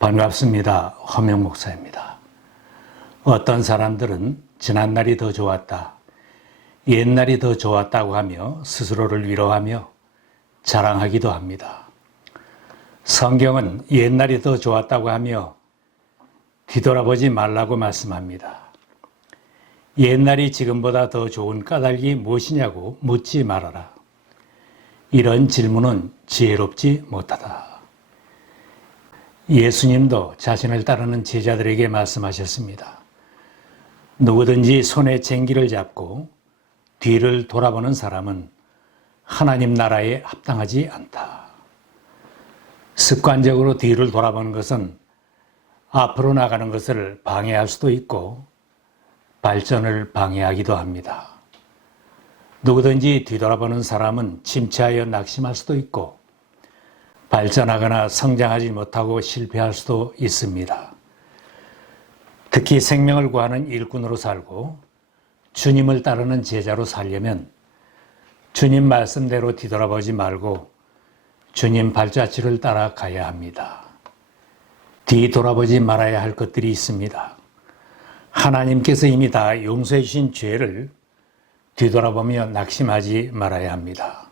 반갑습니다. 허명 목사입니다. 어떤 사람들은 지난날이 더 좋았다, 옛날이 더 좋았다고 하며 스스로를 위로하며 자랑하기도 합니다. 성경은 옛날이 더 좋았다고 하며 뒤돌아보지 말라고 말씀합니다. 옛날이 지금보다 더 좋은 까닭이 무엇이냐고 묻지 말아라. 이런 질문은 지혜롭지 못하다. 예수님도 자신을 따르는 제자들에게 말씀하셨습니다. 누구든지 손에 쟁기를 잡고 뒤를 돌아보는 사람은 하나님 나라에 합당하지 않다. 습관적으로 뒤를 돌아보는 것은 앞으로 나가는 것을 방해할 수도 있고 발전을 방해하기도 합니다. 누구든지 뒤돌아보는 사람은 침체하여 낙심할 수도 있고 발전하거나 성장하지 못하고 실패할 수도 있습니다. 특히 생명을 구하는 일꾼으로 살고 주님을 따르는 제자로 살려면 주님 말씀대로 뒤돌아보지 말고 주님 발자취를 따라가야 합니다. 뒤돌아보지 말아야 할 것들이 있습니다. 하나님께서 이미 다 용서해 주신 죄를 뒤돌아보며 낙심하지 말아야 합니다.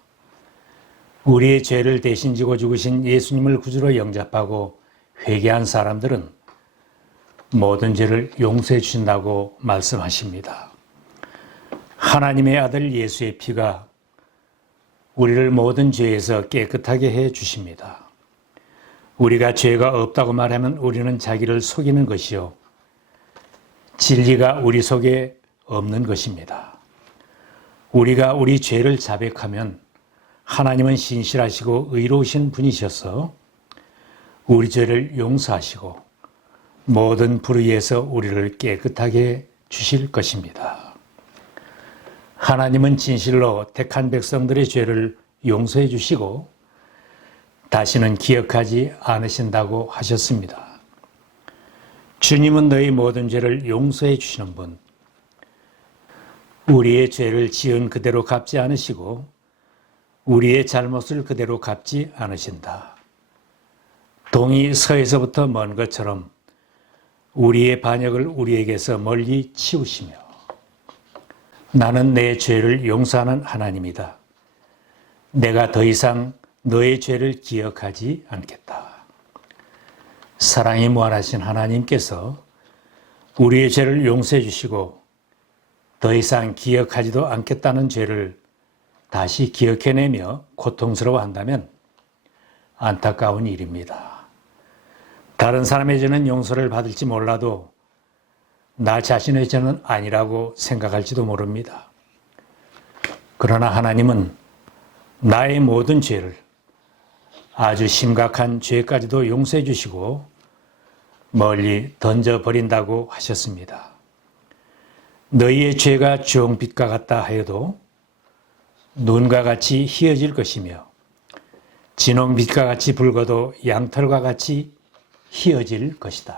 우리의 죄를 대신 지고 죽으신 예수님을 구주로 영접하고 회개한 사람들은 모든 죄를 용서해 주신다고 말씀하십니다. 하나님의 아들 예수의 피가 우리를 모든 죄에서 깨끗하게 해 주십니다. 우리가 죄가 없다고 말하면 우리는 자기를 속이는 것이요, 진리가 우리 속에 없는 것입니다. 우리가 우리 죄를 자백하면 하나님은 신실하시고 의로우신 분이셔서 우리 죄를 용서하시고 모든 불의에서 우리를 깨끗하게 주실 것입니다. 하나님은 진실로 택한 백성들의 죄를 용서해 주시고 다시는 기억하지 않으신다고 하셨습니다. 주님은 너희 모든 죄를 용서해 주시는 분, 우리의 죄를 지은 그대로 갚지 않으시고 우리의 잘못을 그대로 갚지 않으신다. 동이 서에서부터 먼 것처럼 우리의 반역을 우리에게서 멀리 치우시며 나는 내 죄를 용서하는 하나님이다. 내가 더 이상 너의 죄를 기억하지 않겠다. 사랑이 무한하신 하나님께서 우리의 죄를 용서해 주시고 더 이상 기억하지도 않겠다는 죄를 다시 기억해내며 고통스러워한다면 안타까운 일입니다. 다른 사람의 죄는 용서를 받을지 몰라도 나 자신의 죄는 아니라고 생각할지도 모릅니다. 그러나 하나님은 나의 모든 죄를, 아주 심각한 죄까지도 용서해 주시고 멀리 던져버린다고 하셨습니다. 너희의 죄가 주홍빛과 같다 하여도 눈과 같이 희어질 것이며 진홍빛과 같이 붉어도 양털과 같이 희어질 것이다.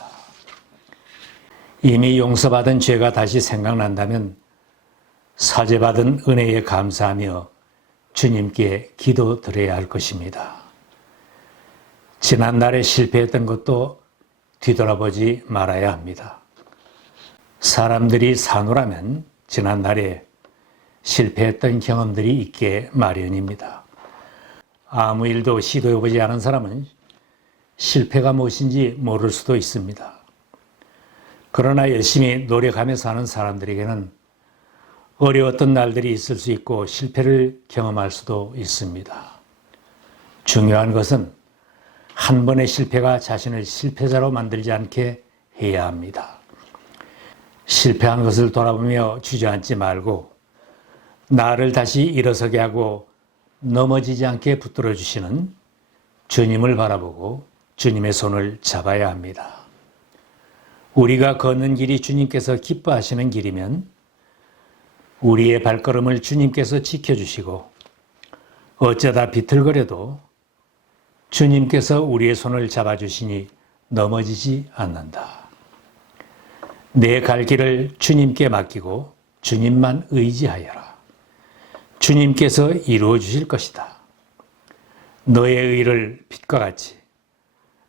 이미 용서받은 죄가 다시 생각난다면 사죄받은 은혜에 감사하며 주님께 기도드려야 할 것입니다. 지난날에 실패했던 것도 뒤돌아보지 말아야 합니다. 사람들이 사노라면 지난날에 실패했던 경험들이 있게 마련입니다. 아무 일도 시도해보지 않은 사람은 실패가 무엇인지 모를 수도 있습니다. 그러나 열심히 노력하며 사는 사람들에게는 어려웠던 날들이 있을 수 있고 실패를 경험할 수도 있습니다. 중요한 것은 한 번의 실패가 자신을 실패자로 만들지 않게 해야 합니다. 실패한 것을 돌아보며 주저앉지 말고 나를 다시 일어서게 하고 넘어지지 않게 붙들어 주시는 주님을 바라보고 주님의 손을 잡아야 합니다. 우리가 걷는 길이 주님께서 기뻐하시는 길이면 우리의 발걸음을 주님께서 지켜주시고 어쩌다 비틀거려도 주님께서 우리의 손을 잡아주시니 넘어지지 않는다. 내 갈 길을 주님께 맡기고 주님만 의지하여라. 주님께서 이루어 주실 것이다. 너의 의를 빛과 같이,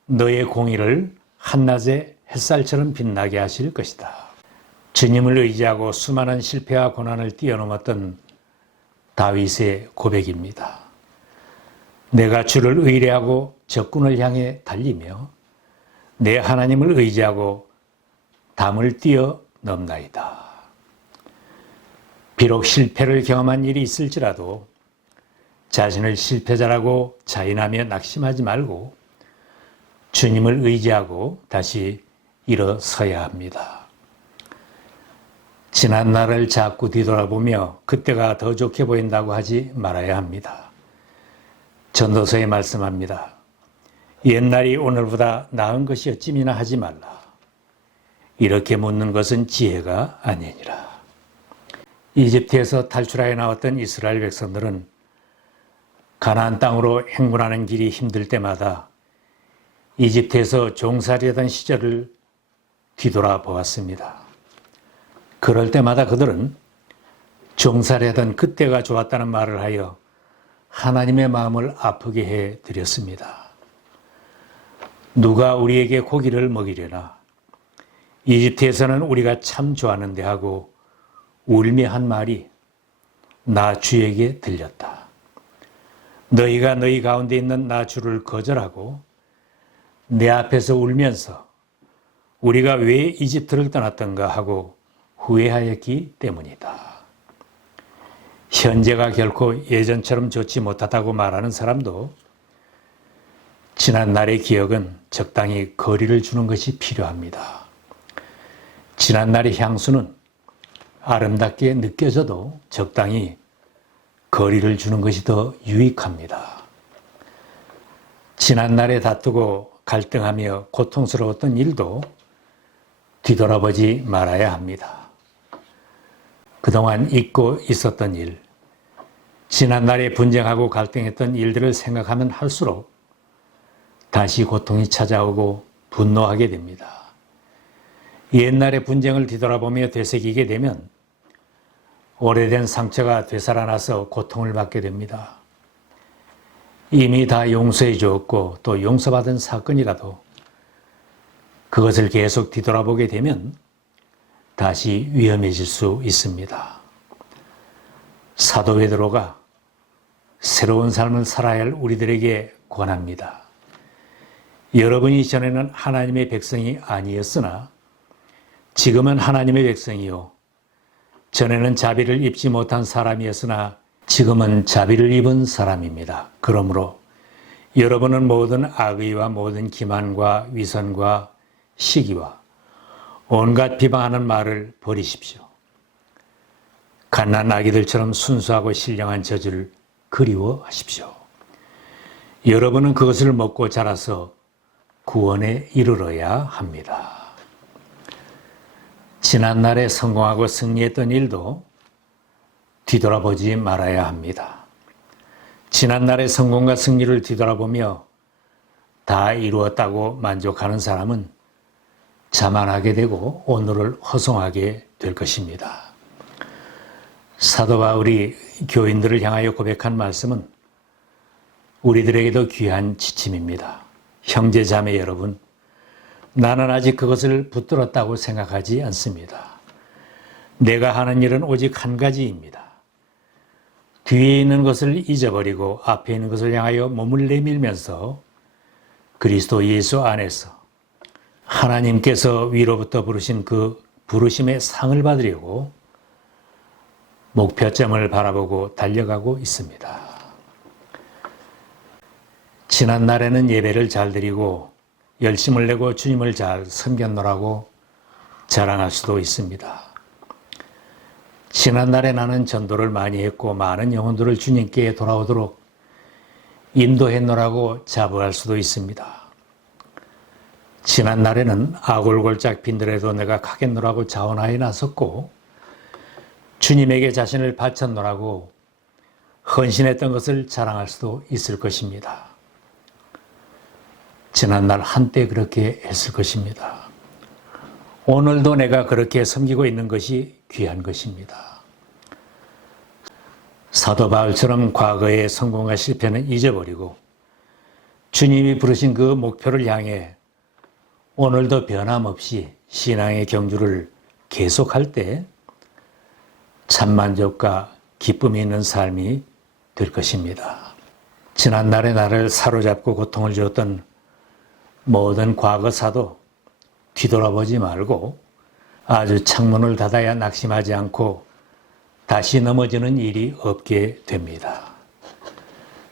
너의 공의를 한낮의 햇살처럼 빛나게 하실 것이다. 주님을 의지하고 수많은 실패와 고난을 뛰어넘었던 다윗의 고백입니다. 내가 주를 의뢰하고 적군을 향해 달리며 내 하나님을 의지하고 담을 뛰어넘나이다. 비록 실패를 경험한 일이 있을지라도 자신을 실패자라고 자인하며 낙심하지 말고 주님을 의지하고 다시 일어서야 합니다. 지난 날을 자꾸 뒤돌아보며 그때가 더 좋게 보인다고 하지 말아야 합니다. 전도서에 말씀합니다. 옛날이 오늘보다 나은 것이 어찌미나 하지 말라. 이렇게 묻는 것은 지혜가 아니니라. 이집트에서 탈출하여 나왔던 이스라엘 백성들은 가나안 땅으로 행군하는 길이 힘들 때마다 이집트에서 종살이하던 시절을 뒤돌아보았습니다. 그럴 때마다 그들은 종살이하던 그때가 좋았다는 말을 하여 하나님의 마음을 아프게 해드렸습니다. 누가 우리에게 고기를 먹이려나? 이집트에서는 우리가 참 좋았는데 하고 울며 한 말이 나 주에게 들렸다. 너희가 너희 가운데 있는 나 주를 거절하고 내 앞에서 울면서 우리가 왜 이집트를 떠났던가 하고 후회하였기 때문이다. 현재가 결코 예전처럼 좋지 못하다고 말하는 사람도 지난 날의 기억은 적당히 거리를 주는 것이 필요합니다. 지난 날의 향수는 아름답게 느껴져도 적당히 거리를 주는 것이 더 유익합니다. 지난 날에 다투고 갈등하며 고통스러웠던 일도 뒤돌아보지 말아야 합니다. 그동안 잊고 있었던 일, 지난 날에 분쟁하고 갈등했던 일들을 생각하면 할수록 다시 고통이 찾아오고 분노하게 됩니다. 옛날의 분쟁을 뒤돌아보며 되새기게 되면 오래된 상처가 되살아나서 고통을 받게 됩니다. 이미 다 용서해 주었고 또 용서받은 사건이라도 그것을 계속 뒤돌아보게 되면 다시 위험해질 수 있습니다. 사도 베드로가 새로운 삶을 살아야 할 우리들에게 권합니다. 여러분이 전에는 하나님의 백성이 아니었으나 지금은 하나님의 백성이요. 전에는 자비를 입지 못한 사람이었으나 지금은 자비를 입은 사람입니다. 그러므로 여러분은 모든 악의와 모든 기만과 위선과 시기와 온갖 비방하는 말을 버리십시오. 갓난 아기들처럼 순수하고 신령한 저주를 그리워하십시오. 여러분은 그것을 먹고 자라서 구원에 이르러야 합니다. 지난날에 성공하고 승리했던 일도 뒤돌아보지 말아야 합니다. 지난날의 성공과 승리를 뒤돌아보며 다 이루었다고 만족하는 사람은 자만하게 되고 오늘을 허송하게 될 것입니다. 사도 바울이 교인들을 향하여 고백한 말씀은 우리들에게도 귀한 지침입니다. 형제 자매 여러분, 나는 아직 그것을 붙들었다고 생각하지 않습니다. 내가 하는 일은 오직 한 가지입니다. 뒤에 있는 것을 잊어버리고 앞에 있는 것을 향하여 몸을 내밀면서 그리스도 예수 안에서 하나님께서 위로부터 부르신 그 부르심의 상을 받으려고 목표점을 바라보고 달려가고 있습니다. 지난 날에는 예배를 잘 드리고 열심을 내고 주님을 잘 섬겼노라고 자랑할 수도 있습니다. 지난 날에 나는 전도를 많이 했고 많은 영혼들을 주님께 돌아오도록 인도했노라고 자부할 수도 있습니다. 지난 날에는 아골골짝 빈들에도 내가 가겠노라고 자원하여 나섰고 주님에게 자신을 바쳤노라고 헌신했던 것을 자랑할 수도 있을 것입니다. 지난날 한때 그렇게 했을 것입니다. 오늘도 내가 그렇게 섬기고 있는 것이 귀한 것입니다. 사도 바울처럼 과거의 성공과 실패는 잊어버리고 주님이 부르신 그 목표를 향해 오늘도 변함없이 신앙의 경주를 계속할 때 참만족과 기쁨이 있는 삶이 될 것입니다. 지난날의 나를 사로잡고 고통을 주었던 모든 과거사도 뒤돌아보지 말고 아주 창문을 닫아야 낙심하지 않고 다시 넘어지는 일이 없게 됩니다.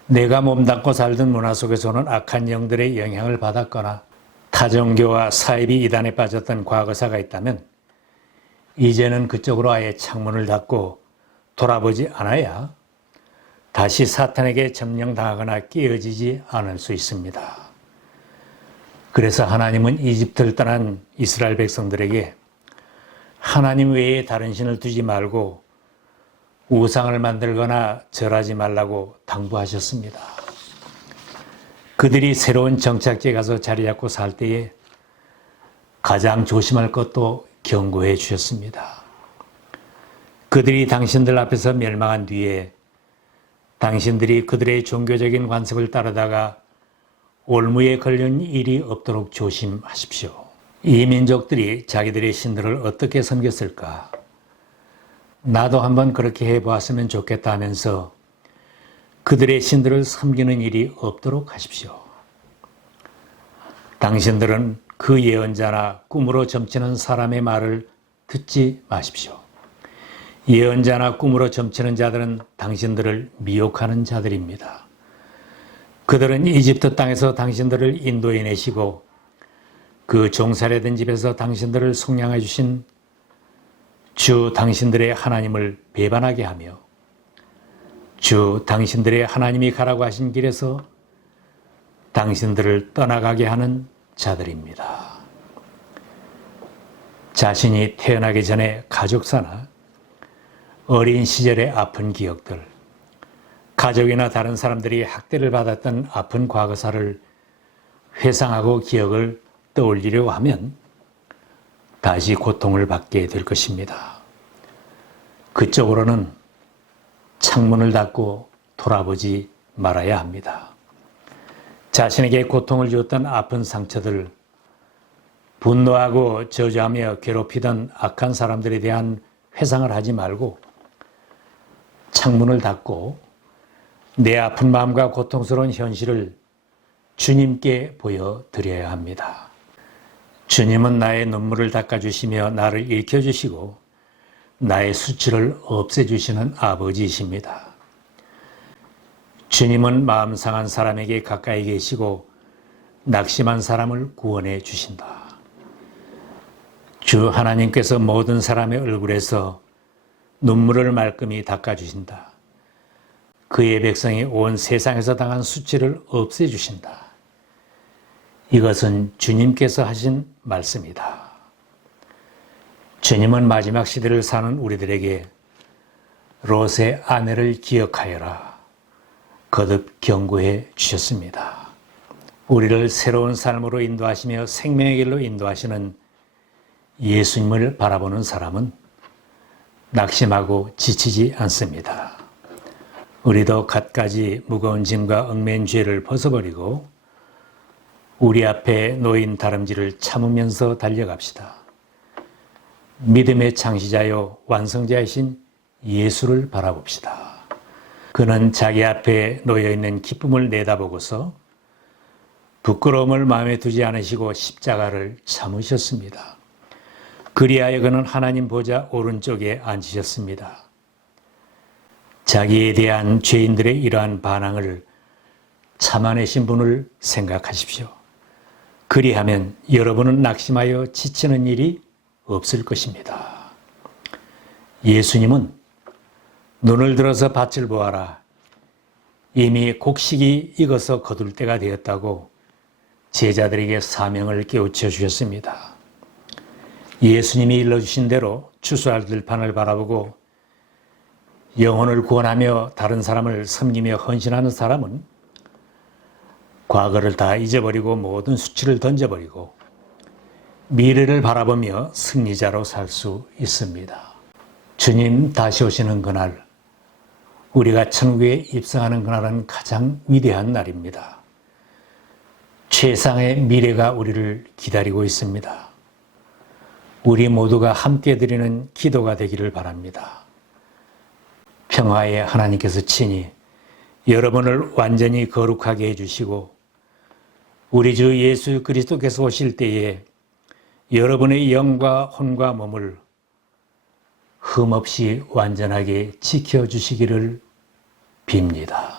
내가 몸담고 살던 문화 속에서는 악한 영들의 영향을 받았거나 타종교와 사이비 이단에 빠졌던 과거사가 있다면 이제는 그쪽으로 아예 창문을 닫고 돌아보지 않아야 다시 사탄에게 점령당하거나 깨어지지 않을 수 있습니다. 그래서 하나님은 이집트를 떠난 이스라엘 백성들에게 하나님 외에 다른 신을 두지 말고 우상을 만들거나 절하지 말라고 당부하셨습니다. 그들이 새로운 정착지에 가서 자리 잡고 살 때에 가장 조심할 것도 경고해 주셨습니다. 그들이 당신들 앞에서 멸망한 뒤에 당신들이 그들의 종교적인 관습을 따르다가 올무에 걸린 일이 없도록 조심하십시오. 이 민족들이 자기들의 신들을 어떻게 섬겼을까? 나도 한번 그렇게 해보았으면 좋겠다 하면서 그들의 신들을 섬기는 일이 없도록 하십시오. 당신들은 그 예언자나 꿈으로 점치는 사람의 말을 듣지 마십시오. 예언자나 꿈으로 점치는 자들은 당신들을 미혹하는 자들입니다. 그들은 이집트 땅에서 당신들을 인도해 내시고 그 종살이된 집에서 당신들을 속량해 주신 주 당신들의 하나님을 배반하게 하며 주 당신들의 하나님이 가라고 하신 길에서 당신들을 떠나가게 하는 자들입니다. 자신이 태어나기 전에 가족사나 어린 시절의 아픈 기억들, 가족이나 다른 사람들이 학대를 받았던 아픈 과거사를 회상하고 기억을 떠올리려고 하면 다시 고통을 받게 될 것입니다. 그쪽으로는 창문을 닫고 돌아보지 말아야 합니다. 자신에게 고통을 주었던 아픈 상처들, 분노하고 저주하며 괴롭히던 악한 사람들에 대한 회상을 하지 말고 창문을 닫고 내 아픈 마음과 고통스러운 현실을 주님께 보여드려야 합니다. 주님은 나의 눈물을 닦아주시며 나를 일으켜주시고 나의 수치를 없애주시는 아버지이십니다. 주님은 마음 상한 사람에게 가까이 계시고 낙심한 사람을 구원해 주신다. 주 하나님께서 모든 사람의 얼굴에서 눈물을 말끔히 닦아주신다. 그의 백성이 온 세상에서 당한 수치를 없애주신다. 이것은 주님께서 하신 말씀이다. 주님은 마지막 시대를 사는 우리들에게 롯의 아내를 기억하여라 거듭 경고해 주셨습니다. 우리를 새로운 삶으로 인도하시며 생명의 길로 인도하시는 예수님을 바라보는 사람은 낙심하고 지치지 않습니다. 우리도 갖가지 무거운 짐과 얽매인 죄를 벗어버리고 우리 앞에 놓인 다름질을 참으면서 달려갑시다. 믿음의 창시자요 완성자이신 예수를 바라봅시다. 그는 자기 앞에 놓여있는 기쁨을 내다보고서 부끄러움을 마음에 두지 않으시고 십자가를 참으셨습니다. 그리하여 그는 하나님 보좌 오른쪽에 앉으셨습니다. 자기에 대한 죄인들의 이러한 반항을 참아내신 분을 생각하십시오. 그리하면 여러분은 낙심하여 지치는 일이 없을 것입니다. 예수님은 눈을 들어서 밭을 보아라. 이미 곡식이 익어서 거둘 때가 되었다고 제자들에게 사명을 깨우쳐 주셨습니다. 예수님이 일러주신 대로 추수할 들판을 바라보고 영혼을 구원하며 다른 사람을 섬기며 헌신하는 사람은 과거를 다 잊어버리고 모든 수치를 던져버리고 미래를 바라보며 승리자로 살 수 있습니다. 주님 다시 오시는 그날, 우리가 천국에 입성하는 그날은 가장 위대한 날입니다. 최상의 미래가 우리를 기다리고 있습니다. 우리 모두가 함께 드리는 기도가 되기를 바랍니다. 평화의 하나님께서 친히 여러분을 완전히 거룩하게 해주시고 우리 주 예수 그리스도께서 오실 때에 여러분의 영과 혼과 몸을 흠없이 완전하게 지켜주시기를 빕니다.